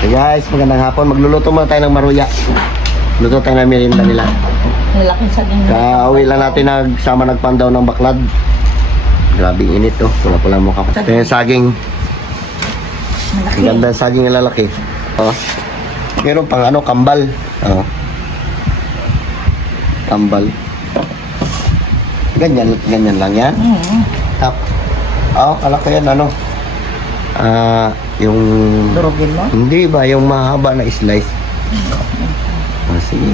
Hey guys, magandang hapon. Magluluto muna tayo ng maruya. Luto tayo ng merienda nila. Malaking saging. Kauwi lang natin nagsama nagpandaw ng baklad. Grabing init oh. Pula-pula mukha ko. Ito yung saging. Malaki. Ang ganda ng saging na lalaki. Oh. Meron pang ano, kambal. Oh. Kambal. Ganyan lang yan. Tap. Oh, kalaki yan ano. Yung... Durugin mo? Hindi ba, yung mahaba na slice. Sige.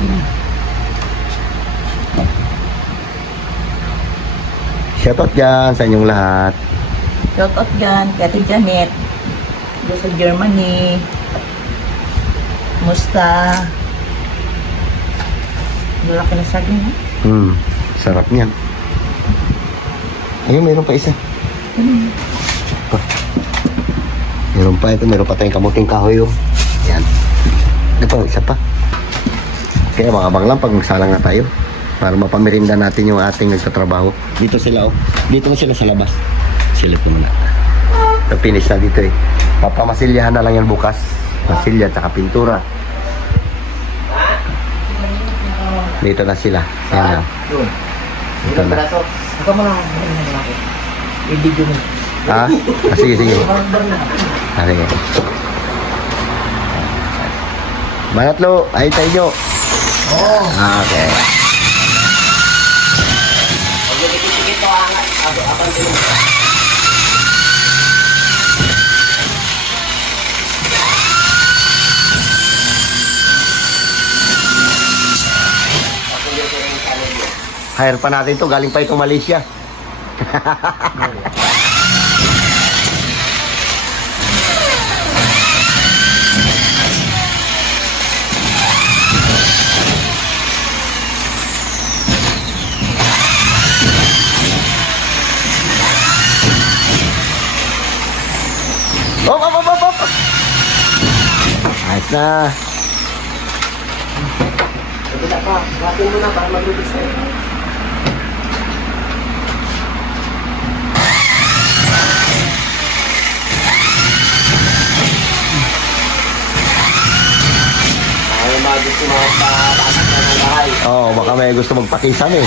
Shoutout dyan sa inyong lahat. Shoutout dyan, kay Ate Janet. Doon sa Germany. Musta? Malaki na saging, ha? Sarap niyan. Ayun, mayroon pa isa. Meron pa ito, meron pa tayong kamuting kahoy oh. Yan. Ito, isa pa. Kaya abang lang pag magsalang na tayo para mapamirinda natin yung ating nagtatrabaho. Dito sila oh. Dito na sila sa labas. Silip ko muna. Ito finish na dito eh. Papamasilyahan na lang yan bukas. Masilya tsaka pintura. Dito na sila. Yan. Dito na. Ikaw mo lang. I-video mo. Ha? Sige. Sige. Manatlo, ay tayo. Okay. Hire pa natin to, galing pa ito Malaysia. Op! Ayos na. Wala pa. Gatin mo na para mag-release na. Ay, gusto magpapasok na ng bahay. Oo, baka may gusto magpakisan eh.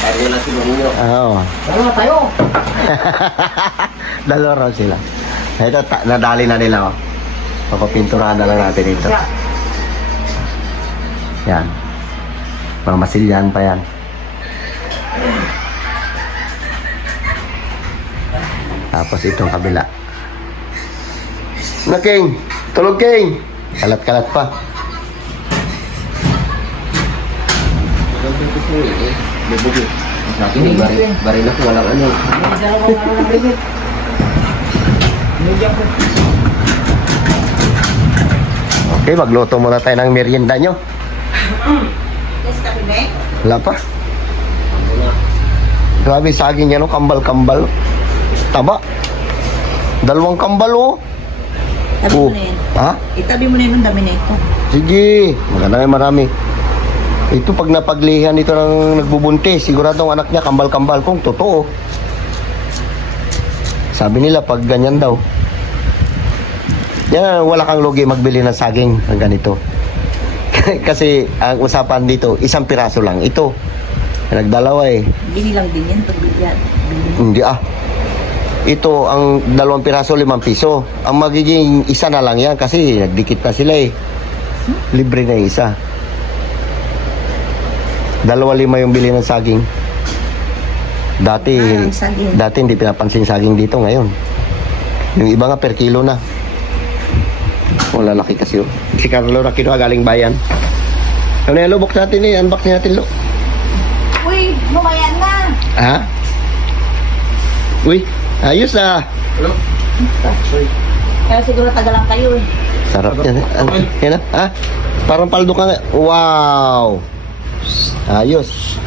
Kaya wala si Mamuyo. Oo. Dalawa tayo. Dalawa raw sila. Ito, nadali na nila oh. Papapinturahan na lang natin ito. Yan. Mamasilyan pa yan. Tapos itong kabila. Na King! Tulog King! Kalat-kalat pa. Baril ako, walang ano. Okay, magluto muna tayo ng merienda nyo. Wala pa. Grabe saging yan, kambal-kambal. Taba. Dalawang kambal oh. Tabi mo na yan. Ha? Itabi mo na yun ang dami na ito. Sige, maganda na marami. Ito pag napaglihan ito ng nagbubuntis, siguradong anak niya kambal-kambal kung totoo. Sabi nila pag ganyan daw. Yan, wala kang lugi magbili ng saging ng ganito. Kasi ang usapan dito, isang piraso lang. Ito, nagdalawa eh. Binilang din yan pag bigyan. Hindi ah. Ito, ang 2 piraso, 5 piso. Ang magiging isa na lang yan kasi nagdikit na sila eh. Libre na yung isa. 2.5 yung bili ng saging. Dati hindi pinapansin saging dito ngayon. Yung iba nga per kilo na. Oh, lalaki kasi oh. Si Carlo na kinuha galing bayan. Ano yan, lubok natin eh. Unbox natin, lo. Uy, lumayan na. Ha? Uy, ayos ah. Hello? Kaya siguro tagalang kayo eh. Sarap yan. Yan ah. Ha? Parang paldo ka nga. Wow. Ayos.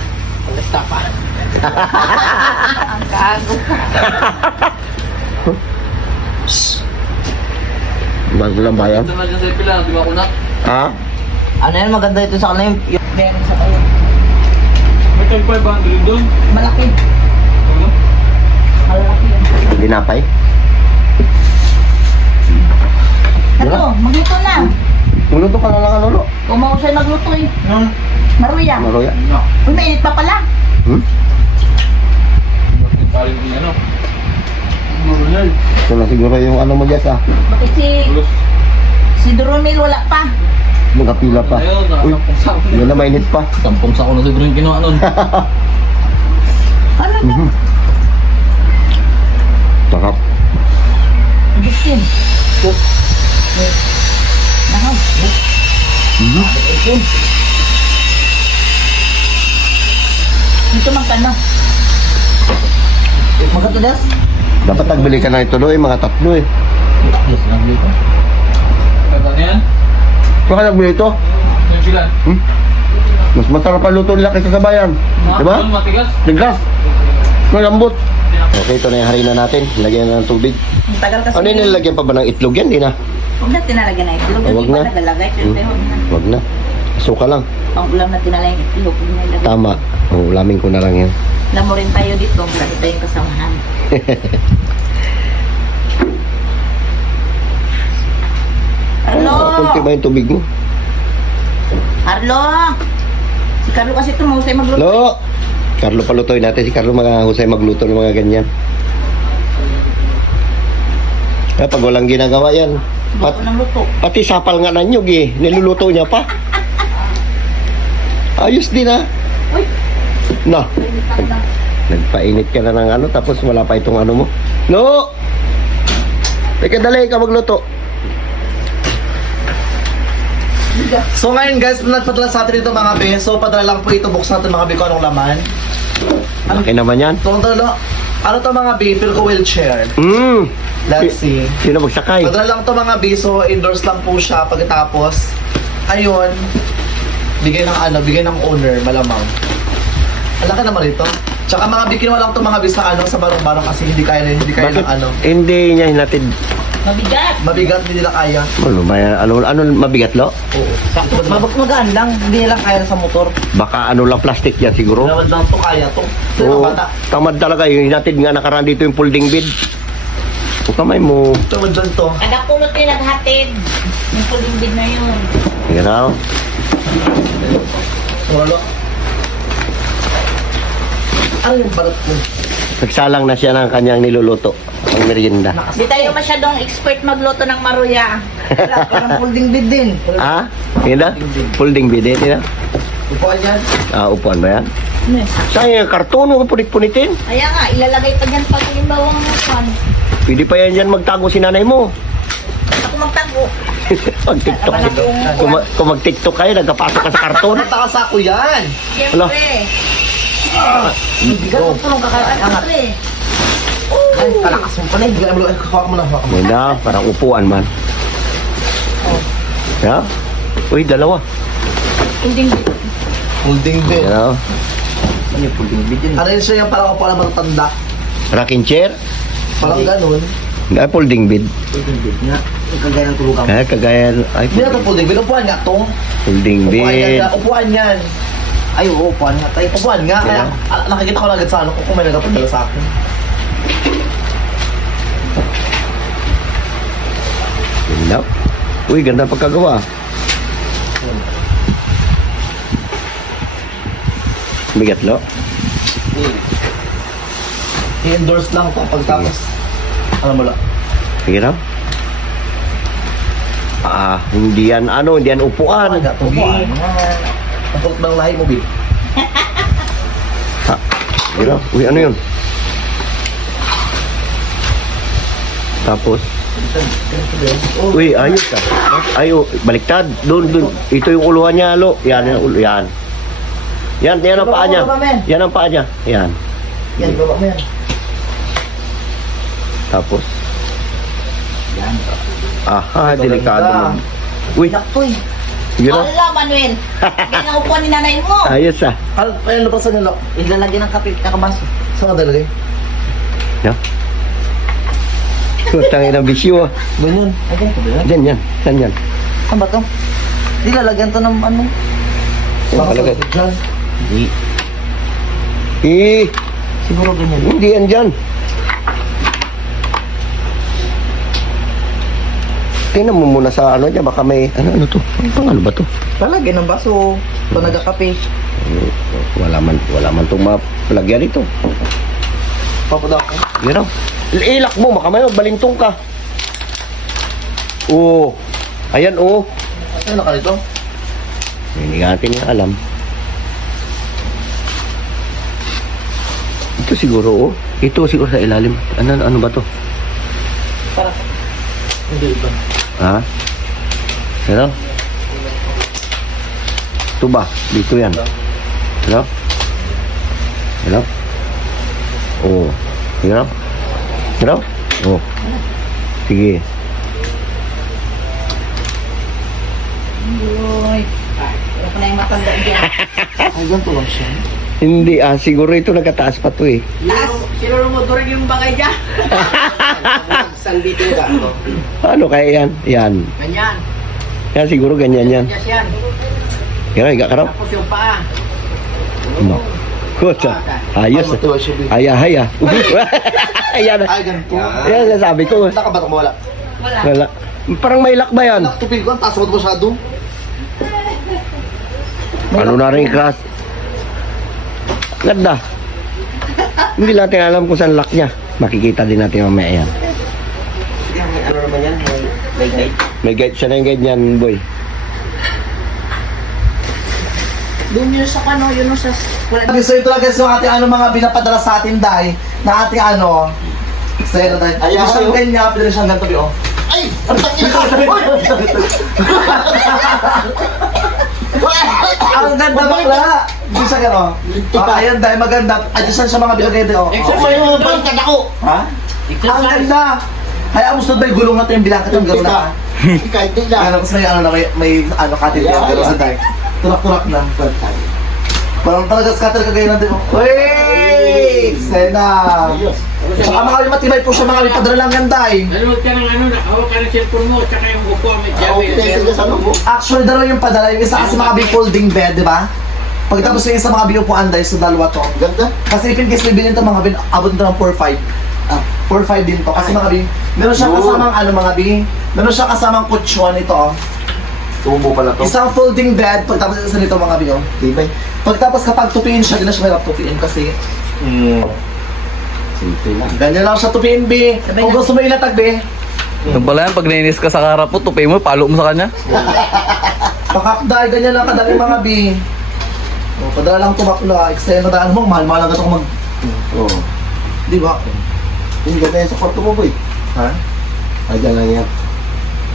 Palasta pa. Ang kago. Bago lang bayan. Ito na dyan sa ipila, di ba kunak? Ha? Ano yan, maganda ito sa kanila yung meron sa kayo. May tag 500 doon. Malaki. Malaki yan. Dinapay? Lolo, magluto na. Magluto ka na lang, Lolo. Kumahusay magluto eh. Maruya. Maruya. Uy, mainit pa pala. Hmm? Bakit paling yung ano? Marunal. Ito na siguro yung ano mo, Jess, ah. Bakit Ulos. si Doromil wala pa? Magkapila pa. Ayun, Uy, nakasampung sa ako. yun na mainit pa. Sampung sa ako na siguro yung kinuha nun. Ano na? Sakap. Agustin. Nakaw. Ito magkano? Magkatulas? Dapat nagbili ka na ito, Lo, mga tatlo eh. Yes, nabili ko. Kaya yan? Saan ka nagbili ito? Yung sila. Mas masarap ang luto nila kaysa sa bayan. Diba? Doon, matigas. Tiglas. Malambot. Okay, ito na yung harina natin. Lagyan na ng tubig. Ang tagal kasi. Ano yung nilalagyan pa ba ng itlog yan? Di na. Huwag na tinalagyan na itlog. Huwag Hindi na. pa nagalagay. Pero huwag na. Huwag na. Suka lang. Ang ulam na tinalagyan itlog. Huwag na ilagay. Tama. Ulamin ko na lang yan. Alam mo rin tayo dito. Lagi tayong kasamahan. Arlo! Kunti ba yung tubig mo? Arlo! Si Carlo kasi tumahusay magluto. Lo! Carlo palutoy natin. Si Carlo husay magluto ng mga ganyan. Pag walang ginagawa yan. Luto ng luto. Pati sapal nga ng nyug eh. Niluluto niya pa. Ayos din ah. Uy! Na. Nagpainit ka na ng ano tapos wala pa itong ano mo. No! Teka, dali ka magluto. So ngayon guys, nagpadala sa atin ito mga be. So padala lang po ito, buksan natin mga be kung anong laman. Laki naman yan. So ano to mga be, feel ko wheelchair. Let's see. Sino magsakay? Padala lang to mga be, so indoors lang po siya pagkatapos. Ayun, bigay ng owner, malamang. Ang laki naman ito. Tsaka mga be, kinuha lang to mga be sa sa barong-barong kasi hindi kaya ng ano. Hindi niya hinatid. Mabigat! Mabigat, hindi nila kaya. Ano ba yan? Ano mabigat, Lo? Oo. Magaan lang. Hindi lang kaya sa motor. Baka ano lang, plastic yan siguro. Naman lang to, kaya to. So Oo, yung bata, tamad talaga. Yung hinatid nga nakaraan dito yung folding bed. O kamay mo. naman dyan to. Nagapulot din naghatid. Yung puling bid na yun. You know? Wala. Ano yung balat mo? Nagsalang na siya ng kanyang niluluto. Ang merienda. Di tayo masyadong expert magluto ng maruya. Wala, parang folding bed din. Ah? Yun na? Folding bed. Yun na? Upuan yan. Upuan ba yan? Saan yung karton? Huwag punit-punitin. Kaya nga, ilalagay pa dyan pag yung bawang pan. Pwede pa yan dyan magtago si nanay mo. Ako magtago. Pag-tiktok. Kung mag-tiktok kayo, nagkapasok ka sa karton. Takas ako yan. Siyempre. Bigat mo tulong kakaangat. Siyempre. Ay, kalakas mo pala. Bigyan mo lang. Hawak mo na. Hawak mo. Hindi, parang upuan man. Yeah? Uy, dalawa. Folding bed. Holding You bed. know? Ano yun siya yung parang upuan na matanda? Rocking chair? Parang ganun. Ay, folding bed. Holding bed nga. Kagaya ng tulugan. Ay, kagaya. Ay, Hindi na ito folding bed. Upuan nga to. folding Upuan yan. bed. Upuan yan. Ay, oo, upuan nga. Tay, upuan nga. Kaya nakikita ko lang agad sa ano kung may nagpapadala sa akin. Yun daw. Uy, ganda pagkagawa. Bigat, Lo. I-endorse lang to pagtapos. Alam mo lang. Sige raw. Hindi yan, hindi yan upuan. Upuan nga to. Upuan. Ang kulot ng lahi mo, Bill. Sige raw. Uy, ano yun? Tapos, uy, ayos ka. Ayo, baliktad. Doon. Ito yung uluhan niya, Lo. Yan, yung ulo. Yan. Yan ang paa niya. Yan ang paa niya. Yan. Yan, baba mo yan. Tapos, Yan. aha, delikado mo. Uy, Naktoy. yun na. Ala, Manuel. Yan ang upuan ni nanay mo. Ayos ah. Ayun, lupasan nyo, Ilalagyan ng kape, nakabaso. Saan ka dalagay? Yan. Tangin ng bisyo ah. Ganyan. Okay, Diyan yan. Diyan yan. Ano ba to? Di lalagyan to ng ano? Yan palagay. Dyan. Siguro ganyan. Hindi yan dyan. Tingnan mo muna sa ano niya, baka may, ano to? Ano ba to? Lalagyan ng baso. Ito nagkakape. Wala man itong malagyan ito. Papada ko. Yan o. Ilak mo, baka may balintong ka. Oo. Ayan, oo. Ano ka nito? Hindi natin nga alam. Ito siguro, oh. Ito siguro sa ilalim. Ano ba to? Para Hindi ito. Ha? Ano? Ito ba? Dito yan. Ano? Ano? Oo. Ano? Ano? Oo. Sige. Uy. Wala ko na yung matanda dyan. Ay, ganito lang siya. Hindi siguro ito nagkataas pa to eh. Sino lumodorin yung bagay dyan? Sandito ka. Ano kaya yan? Yan. Ganyan. Yan siguro ganyan yan. Yes yan. Yan, higa ka raw. Tapos yung paa. No. Kutsa. Ayos. Haya. Ayan. Ay, ganito. Yan sabi ko. Nakabatok mo wala. Wala. Parang may lock ba yan? Tupig ko, ang taas mo masyado. Ano na rin crash? Ganda. Hindi natin alam kung saan lock niya. Makikita din natin mamaya yan. Ano naman yan? May guide. May guide siya na yung guide niyan, boy. Doon yun sa kano, yun sa... So ito lang guys yung ating mga binapadala sa atin dahil na ating sa'yo tayo. Ay, siyang ganyan, pwede siyang ganito, oh. Ay! Ang takin ka! Ang ganda bakla! Hindi siya gano'n. Ayan dahil maganda. Ay, dyan siya mga bilagay dito, oh. Exercise mo, baliktad ako! Ha? Ang ganda! Hayaan mo sunod ba yung gulong natin yung bilangkat yung gano'n na? Kahit di lang. Ano, kasi may katil yung gano'n sa dahil. Turak-turak na. Parang talaga scatter kagaya natin. Wey! Sena! Saka mga matibay po siya mga lipadala lang ganda eh. Nanood ka ng hawak ka ng cellphone mo, tsaka yung upo, may jawi. Actually, dalawa yung padala. Yung isa kasi mga big folding bed, di ba? Pagkatapos yung isa mga big upuan dahil sa dalawa to. Ganda. Kasi if in case bibilin to mga bin, abot nito ng 4-5. 4-5 din to. Kasi mga bin, meron siyang kasamang mga bin, meron siyang kasamang kutsyon ito. Tubo pala Isang folding bed, pagkatapos isa nito mga bin. Tibay. Pagkatapos kapag tupiin siya, di na siya mahirap tupiin kasi Simple lang. ganyan lang siya tupiin, B. Kung gusto mo ilatag, B. Ito pala yan, pag nainis ka sa karap mo, tupi mo, palo mo sa kanya. Pakakday, ganyan lang kadali mga B. O, padala lang tumakla. Eksena daan mo, mahal-mahal lang ito mag... Oo. Di ba? Hindi ganda yan sa kwarto mo, boy. Ha? Ay, dyan lang yan.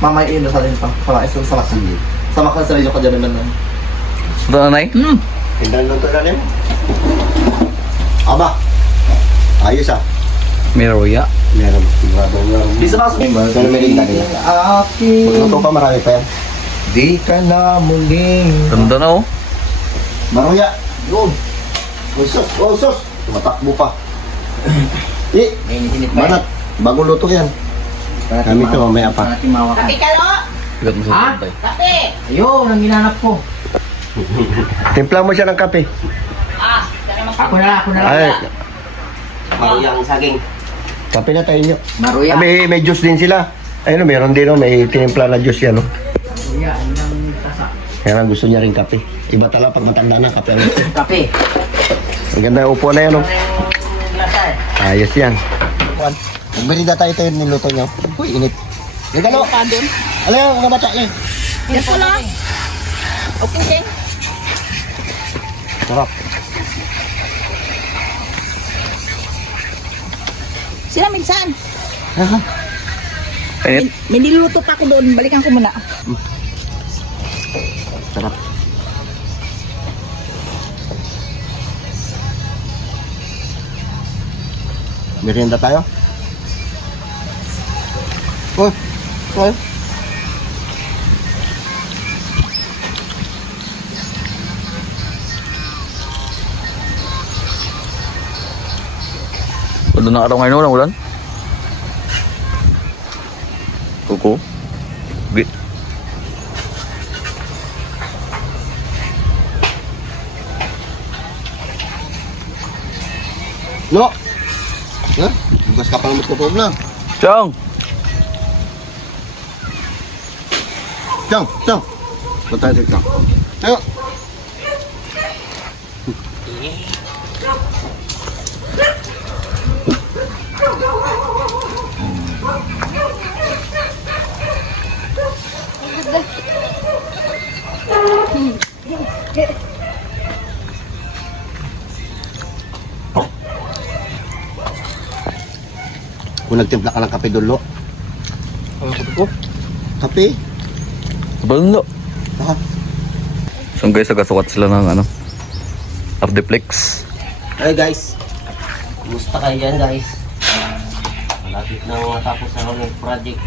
Mamay ino sa rin pa. Para isang samak. Samak ka sa radyo ka dyan naman. Ito nanay? Tindahan lang ito natin. Aba. Ayos ah. Miroya. Meron. Meron. Di sa mga Ito na merinda nila. Magluto pa, marami pa yan. Di ka na muling. Ganda na oh. Maruya. Yun. Sos. Tumatakbo pa. Banat. Bagong luto yan. Kami ito mamaya pa. Kape ka, lo? Bigat mo sa tantay. Kape! Ayun, ang ginanap ko. Timpla mo siya ng kape. Ako na lang. Ay, Maruyang saging. kape na tayo nyo. Maruya. May juice din sila. Ayun, meron din, may tinimpla na juice yan. Maruya, ang tasa. Kaya nga gusto niya rin kape. Iba talaga pag matanda na, kape ang gusto. Kape. Ang ganda yung upo na yan, oh. Lasar. Ayos yan. Magmerida tayo ito yung niluto niyo. Uy, init. Yung gano? Pa doon? Alam yung mga bata niya. Yan po lang. Okay din. Sarap. Sila minsan. Init. May niluluto pa ako doon. Balikan ko muna. Sarap. Merienda tayo? Uy, uy. Ganda na araw ngayon, walang ulan. Kuko. Bit. No. Ha? Bukas ka pa ng matutog na. Chong! Dong. Punta dito. Tayo. Kung nagtimpla ka ng kape dulo. Ano ko? Kape? Balo. Ha? So guys, agasukat sila ng ano, Ardiplex. Hey guys, kumusta kayo dyan guys? Malapit na matapos na ng project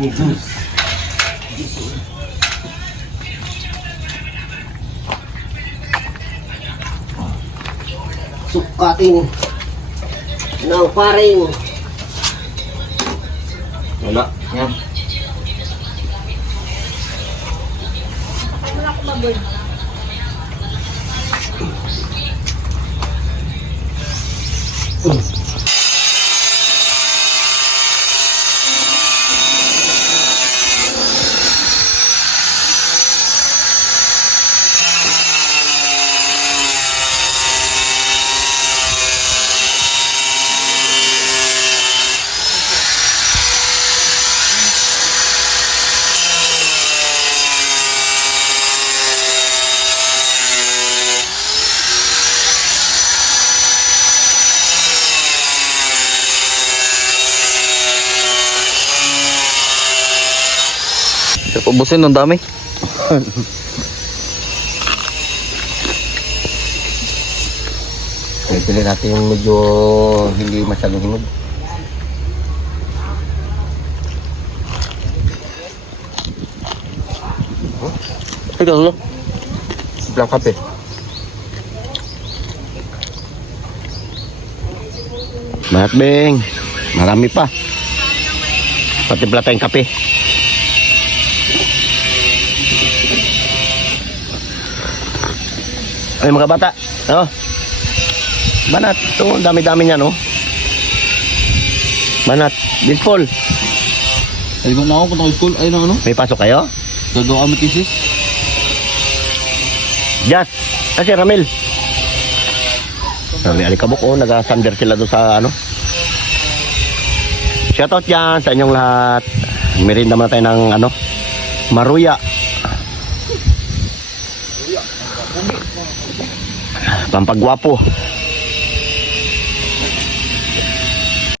ni Zeus. Sukatin ng paring. Wala, yan. Ubusin, ang dami. Pili natin yung medyo hindi masyadong hinog. Ito, ito. Blang kape. Mayat Beng, marami pa. Patimpla tayong kape. Ay mga bata, oh. Banat, ito, ang dami-dami niya, no? Banat, Binfol. Ay, kung na ako, punta ko school. Ay, ano? May pasok kayo? Gagawa kami thesis. Jazz, kasi Ramil. Sabi, alikabok, oh, nag-sander sila doon sa, ano? Shoutout dyan sa inyong lahat. Merinda muna tayo ng, ano? Maruya. Pampagwapo.